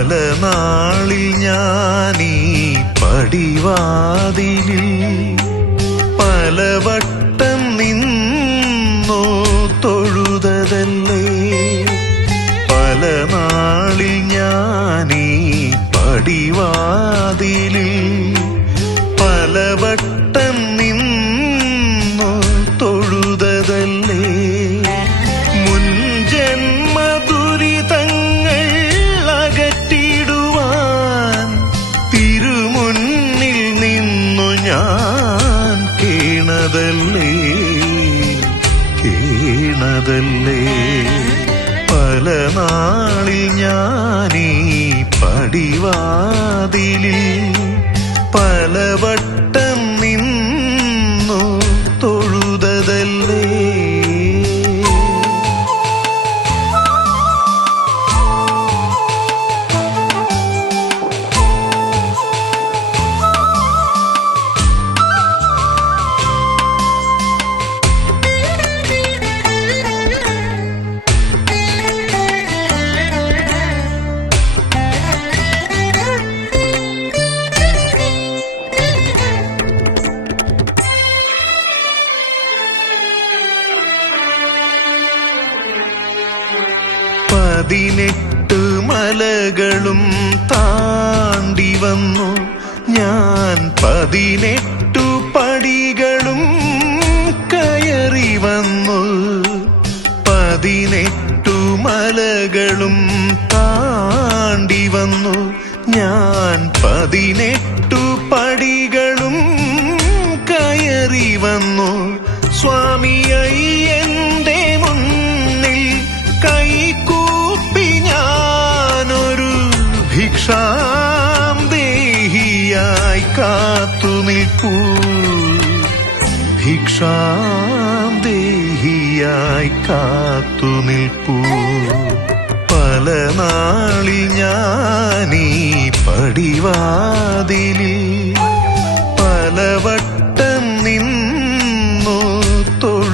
പല നാളിൽ ഞാനീ പടിവാതിലിൽ പലവട്ടം നിന്നു തൊഴുതല്ലേ പല നാളിൽ ഞാനീ പടിവാതിലിൽ പലവട്ടം നിന്നു തൊഴുതതല്ലേ? കേണതല്ലേ. പല നാളിൽ ഞാനീ പടിവാതിലിൽ പലവട്ടം പതിനെട്ട് മലകളും താണ്ടി വന്നു. ഞാൻ പതിനെട്ടു പടികളും കയറി വന്നു. പതിനെട്ടു മലകളും താണ്ടി വന്നു. ഞാൻ പതിനെട്ടു പടികളും കയറി വന്നു. കാത്തു നിൽക്കൂ ഭിക്ഷാദേഹിയായി കാത്തു നിൽക്കൂ പല നാളി ഞാനീ പടിവാതിലിൽ പലവട്ടം നിന്നു തൊഴിൽ